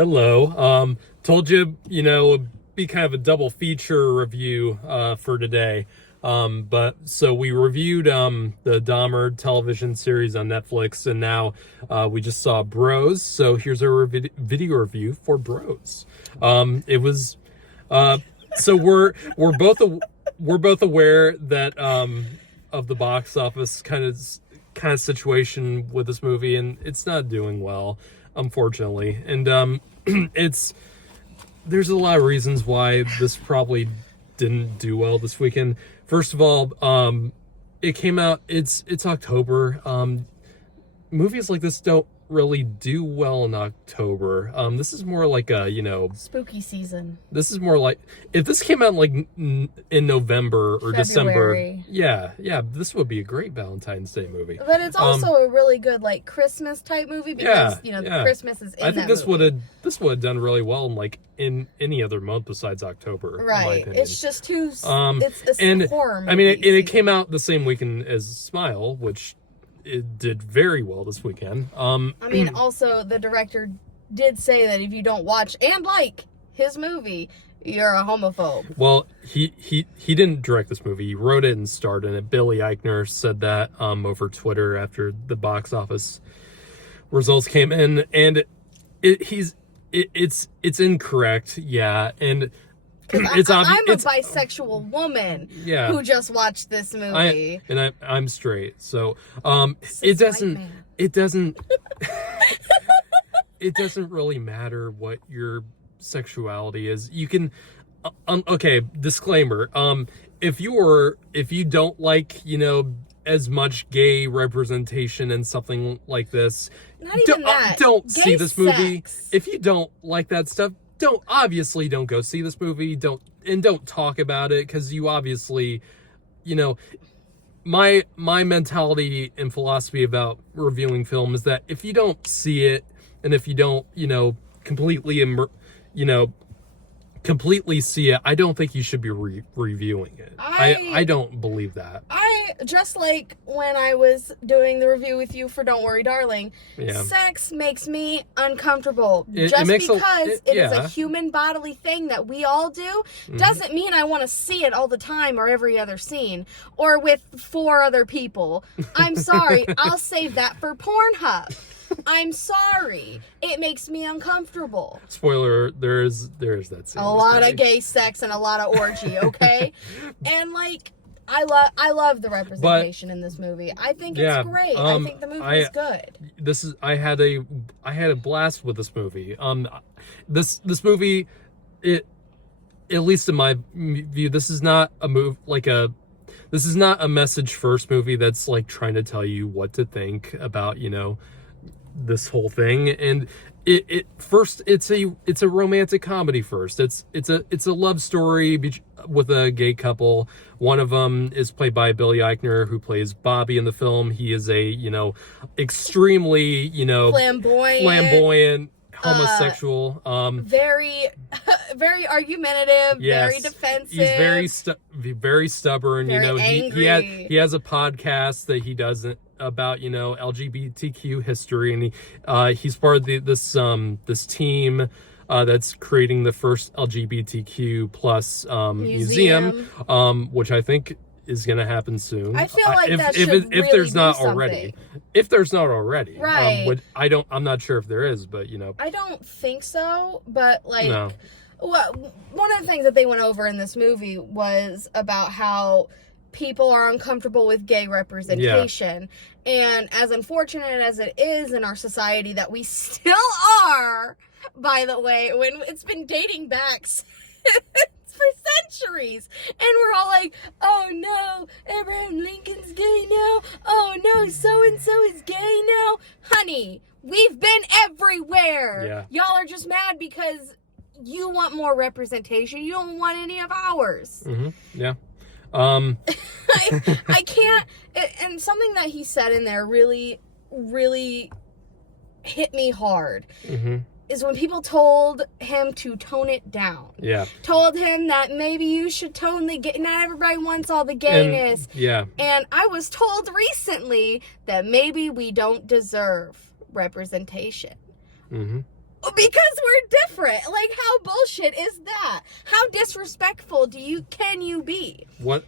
Hello. Told you, it'd be kind of a double feature review for today. But so we reviewed the Dahmer television series on Netflix, and now we just saw Bros. So here's our video review for Bros. It was so we're both aware that of the box office kind of situation with this movie, and it's not doing well, unfortunately. And there's a lot of reasons why this probably didn't do well this weekend. First of all, it came out, it's October. Movies like this don't really do well in October. This is more like a, spooky season. This is more like, if this came out like in November or February. December, yeah, this would be a great Valentine's Day movie. But it's also a really good like Christmas type movie because Christmas is in I think this would have done really well in any other month besides October. Right. It's just too it's a horror movie. I mean, it came out the same weekend as Smile, which it did very well this weekend. Also the director did say that if you don't watch and like his movie, you're a homophobe. Well, he didn't direct this movie. He wrote it and starred in it. Billy Eichner said that over Twitter after the box office results came in, and it's incorrect. Yeah, and I'm a bisexual woman who just watched this movie. I'm straight, so it doesn't really matter what your sexuality is. You can okay, disclaimer, if you don't like, as much gay representation and something like this, don't see this movie. If you don't like that stuff, don't go see this movie. Don't talk about it, because you obviously, my mentality and philosophy about reviewing film is that if you don't see it, and if you don't, completely see it, I don't think you should be reviewing it. I don't believe that. Just like when I was doing the review with you for Don't Worry Darling, sex makes me uncomfortable. It is a human bodily thing that we all do, doesn't mean I want to see it all the time or every other scene or with 4 other people. I'm sorry, I'll save that for Pornhub. I'm sorry. It makes me uncomfortable. Spoiler, there is that scene. A lot of gay sex and a lot of orgy, okay? And I love the representation in this movie. I think it's great. I think the movie is good. I had a blast with this movie. This movie, at least in my view, this is not a this is not a message first movie that's like trying to tell you what to think about, this whole thing. And it first, it's a romantic comedy first. It's a love story with a gay couple. One of them is played by Billy Eichner, who plays Bobby in the film. He is a extremely flamboyant homosexual, very very argumentative, very defensive. He's very stubborn, very angry. He has a podcast that he does about LGBTQ history, and he's part of this team that's creating the first LGBTQ plus museum, which I think is going to happen soon. I feel like if there's not already, right? I'm not sure if there is, but I don't think so. But no. Well, one of the things that they went over in this movie was about how people are uncomfortable with gay representation. And as unfortunate as it is in our society that we still are, by the way, when it's been dating back for centuries, and we're all like, oh no, Abraham Lincoln's gay now, oh no, so-and-so is gay now. Honey, we've been everywhere. Y'all are just mad because you want more representation. You don't want any of ours. I can't, and something that he said in there really, really hit me hard. Is when people told him to tone it down. Told him that maybe you should tone not everybody wants all the gayness. And I was told recently that maybe we don't deserve representation. Because we're different. Like, how bullshit is that? How disrespectful can you be? What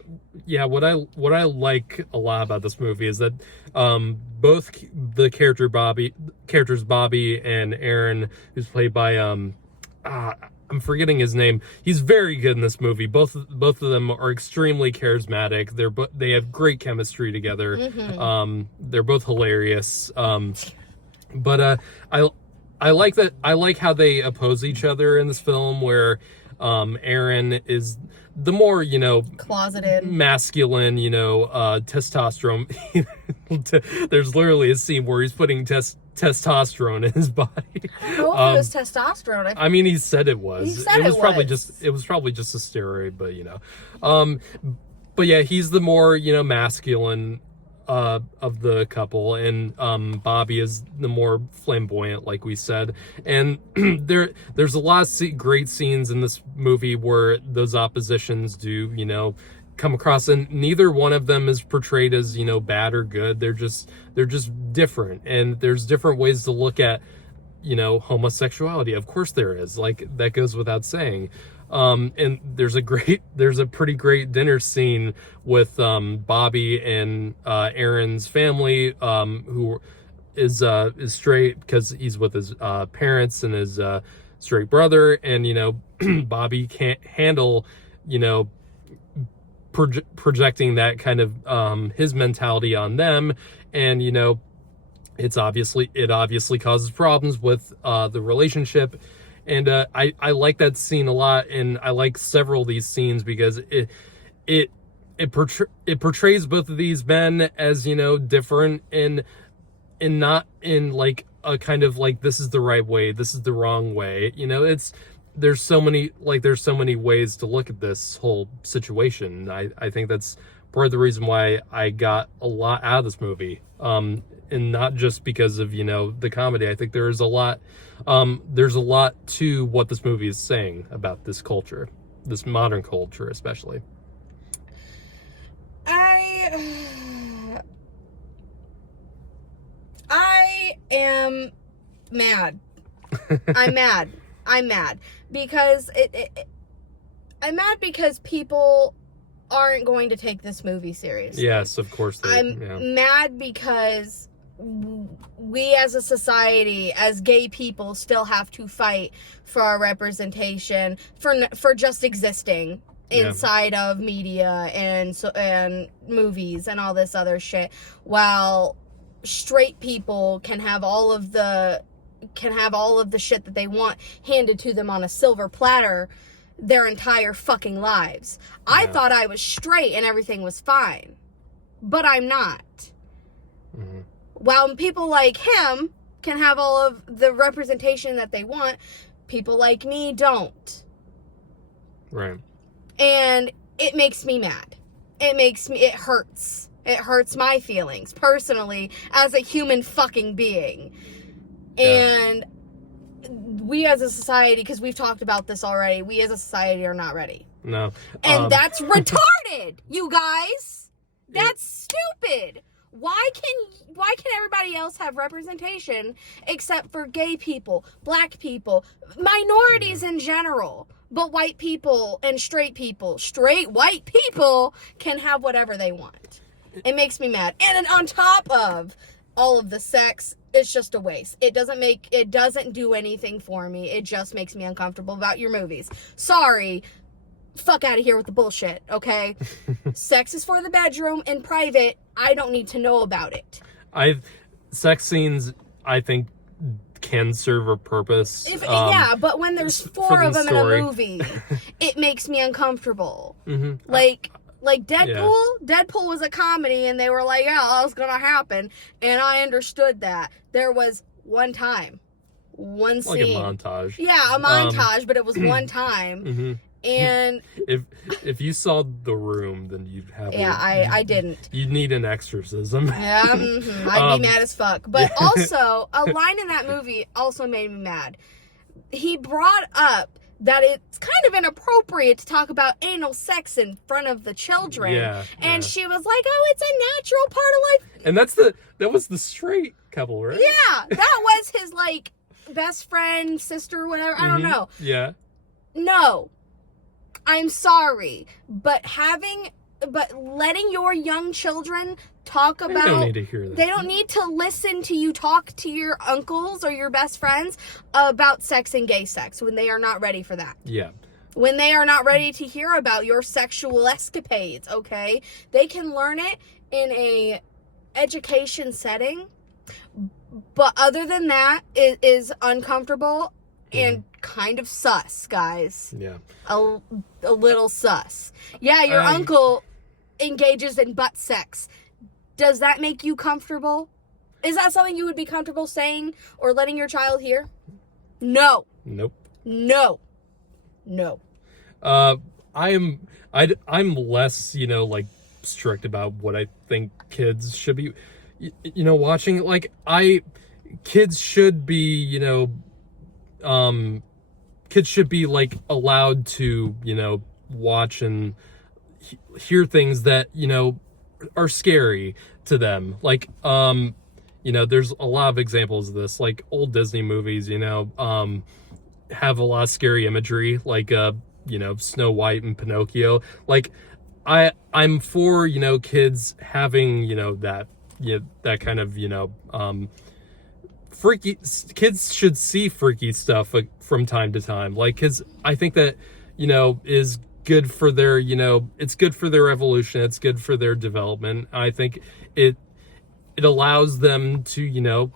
I like a lot about this movie is that both the characters Bobby and Aaron, who's played by I'm forgetting his name. He's very good in this movie. Both of them are extremely charismatic. They have great chemistry together. They're both hilarious. But I like that. I like how they oppose each other in this film, where Aaron is the more, closeted, masculine, testosterone. There's literally a scene where he's putting testosterone in his body. I don't know if it was testosterone. I mean, he said it was. He said it was probably just a steroid, but but yeah, he's the more masculine of the couple, and Bobby is the more flamboyant, like we said. And there's a lot of great scenes in this movie where those oppositions do come across, and neither one of them is portrayed as bad or good. They're just different, and there's different ways to look at homosexuality. Of course there is, like, that goes without saying. And there's a pretty great dinner scene with Bobby and Aaron's family, who is straight because he's with his parents and his straight brother, and Bobby can't handle projecting that kind of his mentality on them, and it obviously causes problems with the relationship. And I like that scene a lot, and I like several of these scenes because it portrays both of these men as different, and not in like a kind of like, this is the right way, this is the wrong way. There's so many ways to look at this whole situation. I think that's part of the reason why I got a lot out of this movie, and not just because of the comedy. I think there's a lot to what this movie is saying about this culture, this modern culture especially. I am mad. I'm mad because I'm mad because people aren't going to take this movie seriously. Yes, of course. I'm mad because we as a society, as gay people, still have to fight for our representation, for just existing inside of media and movies and all this other shit, while straight people can have all of the shit that they want handed to them on a silver platter their entire fucking lives. Yeah. I thought I was straight and everything was fine, but I'm not. Mm-hmm. While people like him can have all of the representation that they want, people like me don't. Right. And it makes me mad. It hurts. It hurts my feelings, personally, as a human fucking being. Yeah. And we as a society, because we've talked about this already, we as a society are not ready. No. And that's retarded, you guys. That's stupid. Why can everybody else have representation except for gay people, black people, minorities in general? But white people and straight white people can have whatever they want. It makes me mad. And on top of all of the sex, it's just a waste. It doesn't do anything for me. It just makes me uncomfortable about your movies. Sorry. Fuck out of here with the bullshit, okay? Sex is for the bedroom. In private, I don't need to know about it. Sex scenes, I think, can serve a purpose. But when there's four of them in a movie, it makes me uncomfortable. Mm-hmm. Like Deadpool. Yeah. Deadpool was a comedy, and they were like, yeah, that was gonna happen. And I understood that. There was one time. One scene. Like a montage. Yeah, a montage, but it was one time. Mm-hmm. And if you saw The Room, then you'd have I didn't. You'd need an exorcism. Yeah, mm-hmm. I'd be mad as fuck. But also, a line in that movie also made me mad. He brought up that it's kind of inappropriate to talk about anal sex in front of the children. Yeah, and she was like, oh, it's a natural part of life. And that was the straight couple, right? Yeah, that was his, like, best friend, sister, whatever. I don't know. Yeah. No. I'm sorry. But letting your young children talk about... They don't need to hear that. They don't need to listen to you talk to your uncles or your best friends about sex and gay sex when they are not ready for that. Yeah. When they are not ready to hear about your sexual escapades, okay? They can learn it in a education setting, but other than that, it is uncomfortable and kind of sus, guys. Yeah. A little sus. Yeah, your uncle engages in butt sex. Does that make you comfortable? Is that something you would be comfortable saying or letting your child hear? No. Nope. No. No. I'm less, like, strict about what I think kids should be, watching. Like, kids should be, kids should be, like, allowed to, watch and hear things that, are scary to them. Like, there's a lot of examples of this, like old Disney movies, have a lot of scary imagery, like, Snow White and Pinocchio. Like, I'm for, kids having, that kind of, freaky, kids should see freaky stuff, like, from time to time. Like, 'cause I think that, is good for their, it's good for their evolution. It's good for their development. I think it allows them to,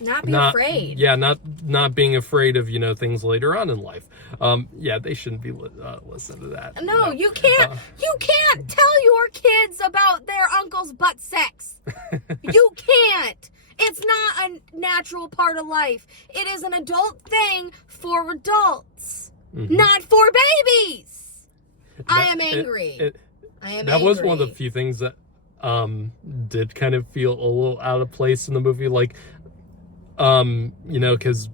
not be afraid. Yeah, not being afraid of, things later on in life. Yeah, they shouldn't be listening to that. No, you can't. You can't tell your kids about their uncle's butt sex. You can't. It's not a natural part of life. It is an adult thing for adults, not for babies. I am angry. That was one of the few things that did kind of feel a little out of place in the movie, like, because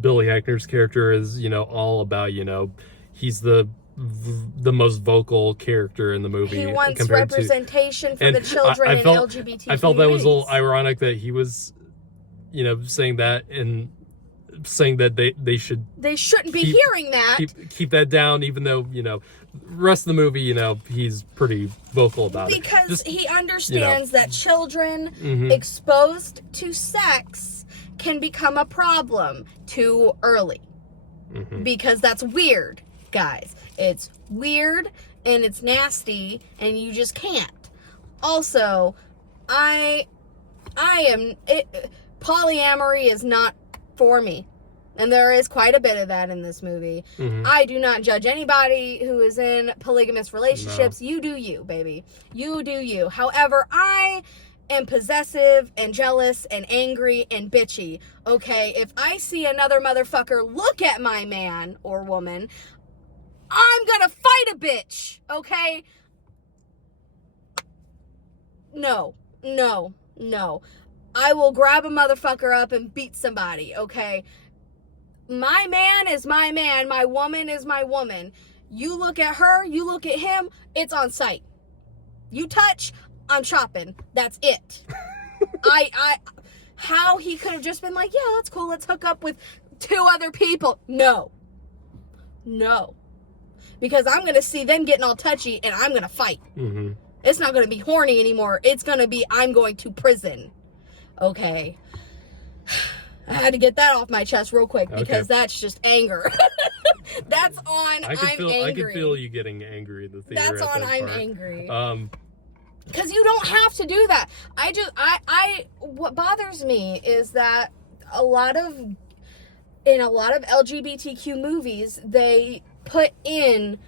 Billy Eichner's character is, all about, he's the most vocal character in the movie. He wants representation for the children and LGBTQ. I felt that was a little ironic that he was, saying that and saying that they shouldn't be hearing that. Keep that down, even though, the rest of the movie, he's pretty vocal about it. Because he understands that children exposed to sex can become a problem too early. Because that's weird, guys. It's weird and it's nasty and you just can't. Also, polyamory is not for me. And there is quite a bit of that in this movie. I do not judge anybody who is in polygamous relationships. No. You do you, baby. You do you. However, I am possessive and jealous and angry and bitchy. Okay, if I see another motherfucker look at my man or woman, I'm gonna fight a bitch. Okay? No. I will grab a motherfucker up and beat somebody, okay? My man is my man. My woman is my woman. You look at her, you look at him, it's on sight. You touch, I'm chopping. That's it. How he could have just been like, yeah, that's cool. Let's hook up with 2 other people. No. Because I'm going to see them getting all touchy and I'm going to fight. It's not going to be horny anymore. It's going to be, I'm going to prison. Okay. I had to get that off my chest real quick because that's just anger. That's on I'm angry. I can feel you getting angry in the theater. That's on I'm angry. Because you don't have to do that. What bothers me is that in a lot of LGBTQ movies, they put in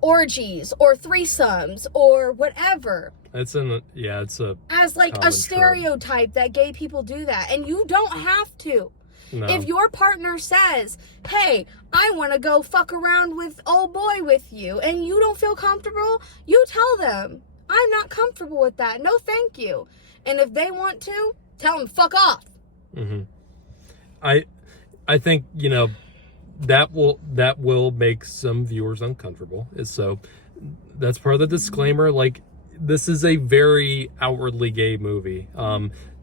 orgies or threesomes or whatever. It's as like a stereotype that gay people do that, and you don't have to. No. If your partner says, hey, I want to go fuck around with old boy with you, and you don't feel comfortable, you tell them, I'm not comfortable with that. No, thank you. And if they want to, tell them, fuck off. I think, that will make some viewers uncomfortable. So that's part of the disclaimer. Like, this is a very outwardly gay movie.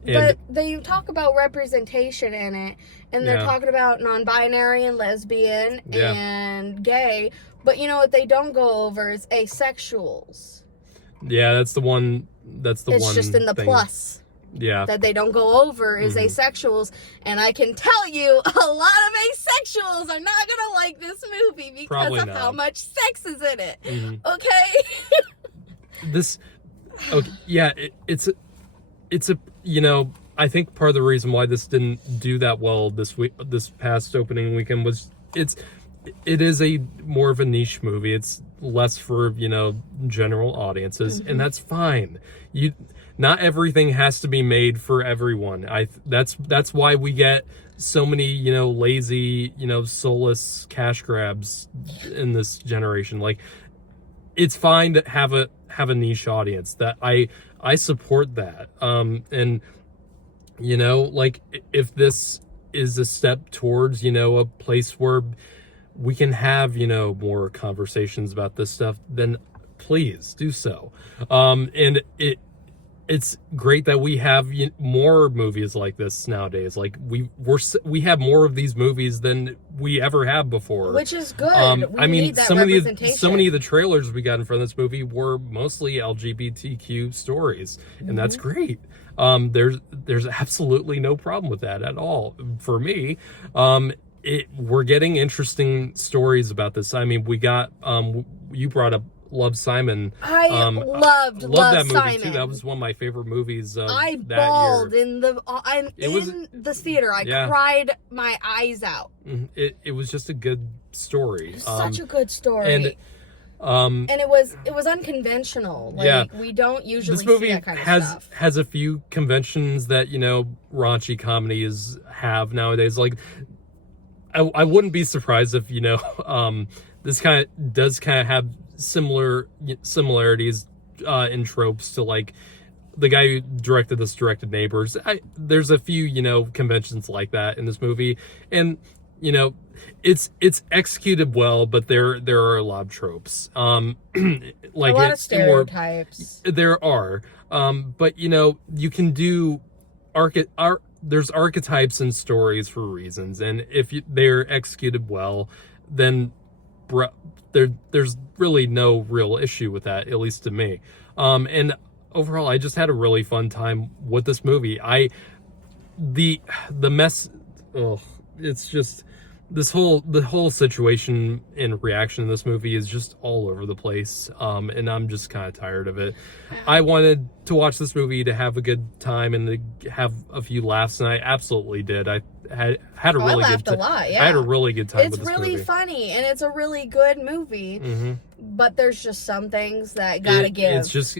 But they talk about representation in it, and they're talking about non-binary and lesbian and gay. But you know what they don't go over is asexuals. Yeah, that's the one. It's just in the thing. Plus. Yeah. That they don't go over is asexuals. And I can tell you, a lot of asexuals are not going to like this movie because of how much sex is in it. Okay? It's a, you know, I think part of the reason why this didn't do that well this past opening weekend was it is a more of a niche movie. It's less for, you know, general audiences, and that's fine. Not everything has to be made for everyone. That's why we get so many, you know, lazy, you know, soulless cash grabs in this generation. Like, it's fine to have a niche audience. That I support that. And you know, like, if this is a step towards, you know, a place where we can have, you know, more conversations about this stuff, then please do so. And it's great that we have more movies like this nowadays. Like, we have more of these movies than we ever have before, which is good. I mean, so many of the trailers we got in front of this movie were mostly LGBTQ stories, and that's great. There's absolutely no problem with that at all for me. We're getting interesting stories about this. I mean, we got you brought up Love, Simon. I loved that movie Simon too. That was one of my favorite movies. I that bawled year. in the theater. I cried my eyes out. It was just a good story. It was such a good story. And it was unconventional. Like, we don't usually this movie see that kind of stuff. has a few conventions that, you know, raunchy comedies have nowadays. Like, I wouldn't be surprised if, you know, this kind of does kind of have similarities in tropes to, like, the guy who directed Neighbors. There's a few, you know, conventions like that in this movie, and, you know, it's executed well, but there are a lot of tropes. Like, a lot of stereotypes. There are, but, you know, you can do there's archetypes in stories for reasons, and if they're executed well, then there's really no real issue with that, at least to me. And overall, I just had a really fun time with this movie. The mess. Oh, it's just the whole situation and reaction in this movie is just all over the place. And I'm just kind of tired of it. I wanted to watch this movie to have a good time and to have a few laughs, and I absolutely did. I had a really good time. I laughed a lot. Yeah, I had a really good time with this movie. It's really funny, and it's a really good movie. But there's just some things that gotta give. It's just,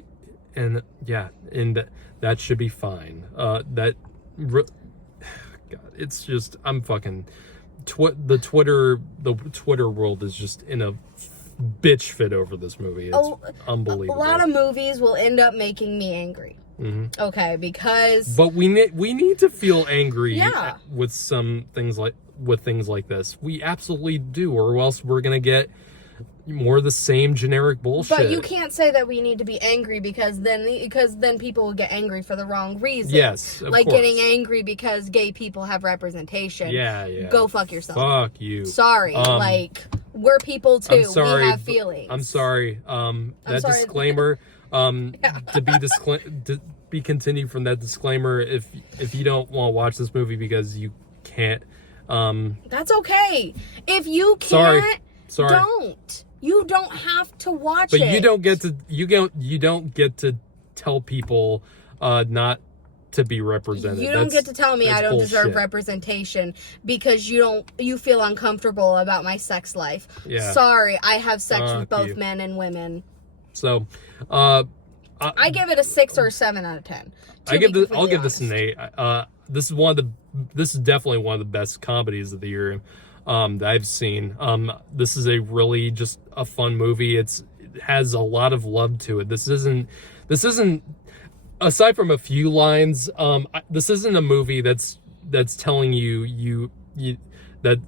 and that should be fine. God, it's just, I'm fucking. The Twitter world is just in a bitch fit over this movie. It's unbelievable. A lot of movies will end up making me angry. Okay, because. But we need to feel angry with things like this. We absolutely do, or else we're gonna get more of the same generic bullshit. But you can't say that we need to be angry because then people will get angry for the wrong reasons. Yes, of like course. Getting angry because gay people have representation. Yeah. Go fuck yourself. Fuck you. Sorry, like, we're people too. I'm sorry, we have feelings. I'm sorry. Disclaimer. To be continued from that disclaimer. If you don't want to watch this movie because you can't. That's okay. If you can't, sorry. Don't. You don't have to watch it. But you don't get to tell people not to be represented. You don't get to tell me I don't bullshit. deserve representation because you feel uncomfortable about my sex life. Yeah. Sorry, I have sex with both men and women. So, I give it a 6 or a 7 out of 10. I'll give this an 8. This is definitely one of the best comedies of the year that I've seen. This is really just a fun movie. It has a lot of love to it. This isn't aside from a few lines. This isn't a movie that's telling you that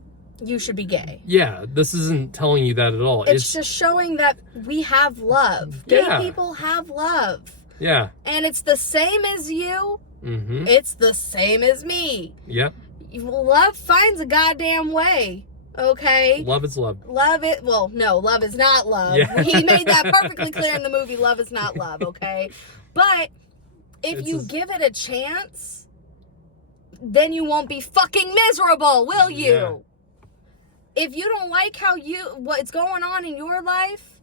you should be gay. Yeah, this isn't telling you that at all. It's just showing that we have love. Gay people have love. Yeah. And it's the same as you. Mm-hmm. It's the same as me. Yep. Love finds a goddamn way. Okay? Love is love. Love it. Well, no, love is not love. Yeah. He made that perfectly clear in the movie. Love is not love, okay? But if you give it a chance, then you won't be fucking miserable, will you? Yeah. If you don't like what's going on in your life,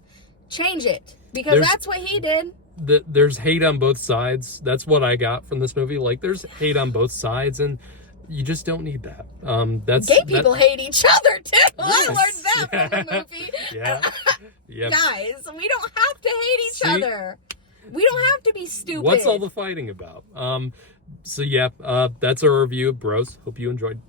change it. Because that's what he did. There's hate on both sides. That's what I got from this movie. Like, there's hate on both sides, and you just don't need that. Gay people hate each other too. Yes. I learned that from the movie. Yeah. Yep. Guys, we don't have to hate each other. We don't have to be stupid. What's all the fighting about? So yeah, that's our review of Bros. Hope you enjoyed.